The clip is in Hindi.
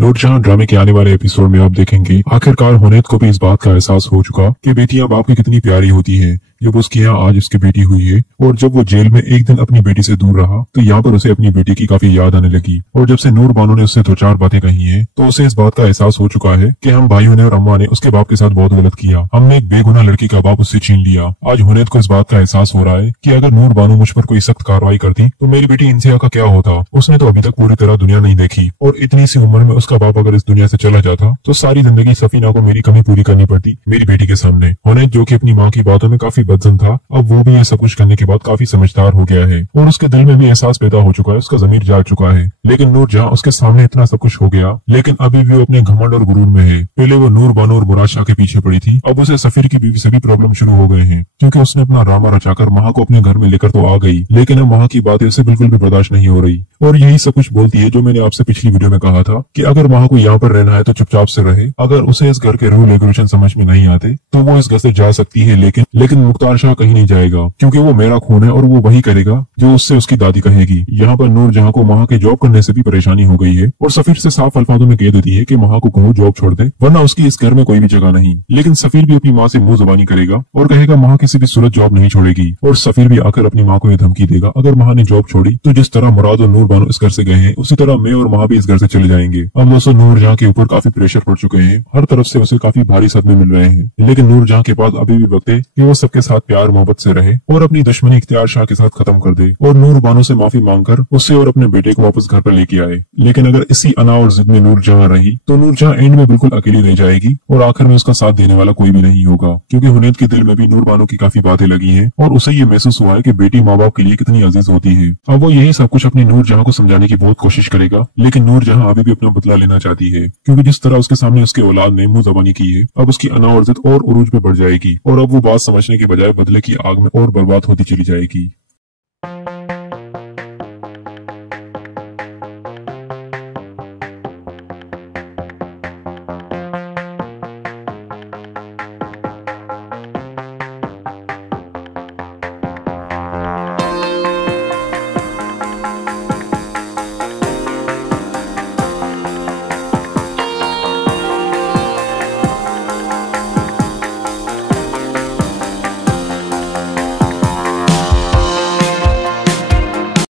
नूरजहां ड्रामे के आने वाले एपिसोड में आप देखेंगे आखिरकार हुनैद को भी इस बात का एहसास हो चुका कि बेटियां बाप की कितनी प्यारी होती हैं। जब उसके यहाँ आज उसकी बेटी हुई है और जब वो जेल में एक दिन अपनी बेटी से दूर रहा तो यहाँ पर उसे अपनी बेटी की काफी याद आने लगी। और जब से नूर बानो ने उससे दो चार बातें कही हैं तो उसे इस बात का एहसास हो चुका है कि हम भाइयों ने और अम्मा ने उसके बाप के साथ बहुत गलत किया। हमने एक बेगुनाह लड़की का बाप उससे छीन लिया। आज हुनैद को इस बात का एहसास हो रहा है कि अगर नूर बानो मुझ पर कोई सख्त कार्रवाई करती तो मेरी बेटी इंसिया का क्या होता। उसने तो अभी तक पूरी तरह दुनिया नहीं देखी और इतनी सी उम्र में उसका बाप अगर इस दुनिया से चला जाता तो सारी जिंदगी सफीना को मेरी कमी पूरी करनी पड़ती मेरी बेटी के सामने। हुनैद जो कि अपनी माँ की बातों में काफी बदजन था, अब वो भी ये सब कुछ करने के बाद काफी समझदार हो गया है और उसके दिल में भी एहसास पैदा हो चुका है, उसका ज़मीर जाग चुका है। लेकिन नूरजहां उसके सामने इतना सब कुछ हो गया लेकिन अभी भी वो अपने घमंड और गुरूर में है। पहले वो नूर बानो और मुराद शाह के पीछे पड़ी थी, अब उसे सफीर की बीवी से भी प्रॉब्लम शुरू हो गए हैं क्योंकि उसने अपना ड्रामा रचाकर वहाँ को अपने घर में लेकर तो आ गई लेकिन अब वहाँ की बातें उसे बिल्कुल भी बर्दाश्त नहीं हो रही। और यही सब कुछ बोलती है जो मैंने आपसे पिछली वीडियो में कहा था कि अगर वहाँ को यहाँ पर रहना है तो चुपचाप से रहे। अगर उसे इस घर के रूल रेगुलेशन समझ में नहीं आते तो वो इस घर से जा सकती है लेकिन मुख्तार शाह कहीं नहीं जाएगा क्योंकि वो मेरा खून है और वो वही करेगा जो उससे उसकी दादी कहेगी। यहाँ पर नूरजहां को वहाँ के जॉब करने से भी परेशानी हो गई है और सफीर से साफ अल्फाजों में कह देती है कि वहाँ को कहो जॉब छोड़ दे वरना उसकी इस घर में कोई भी जगह नहीं। लेकिन सफीर भी अपनी माँ से मुंह जबानी करेगा और कहेगा वहाँ किसी भी सूरत जॉब नहीं छोड़ेगी और सफीर भी आकर अपनी माँ को यह धमकी देगा अगर वहाँ ने जॉब छोड़ी तो जिस तरह मुराद और नूर बानो इस घर से गए हैं उसी तरह मैं और वहाँ भी इस घर से चले जाएंगे। अब दोस्तों नूरजहां के ऊपर काफी प्रेशर पड़ चुके हैं, हर तरफ से उसे काफी भारी सदमे मिल रहे हैं लेकिन नूरजहां के पास अभी भी वक्त है कि वो सबके साथ प्यार मोहब्बत से रहे और अपनी दुश्मनी इख्तियार शाह के साथ खत्म कर दे और नूर बानो से माफी मांगकर उसे और अपने बेटे को वापस घर पर लेके आए। लेकिन अगर इसी अना और जिद में नूरजहां रही तो नूरजहां एंड में बिल्कुल अकेली रह जाएगी और आखिर में उसका साथ देने वाला कोई भी नहीं होगा क्योंकि हुनैद के दिल में भी नूर बानो की काफी बातें लगी हैं और उसे ये महसूस हुआ है कि बेटी माँ बाप के लिए कितनी अजीज होती है। अब वो यही सब कुछ अपनी नूरजहां को समझाने की बहुत कोशिश करेगा लेकिन नूरजहां अभी भी अपना बदला लेना चाहती है क्योंकि जिस तरह उसके सामने उसके औलाद ने मुंह जबानी की है अब उसकी अना और जिद और उरूज पे बढ़ जाएगी और अब वो बात समझने के बजाय बदले की आग में और बर्बाद होती चली जाएगी।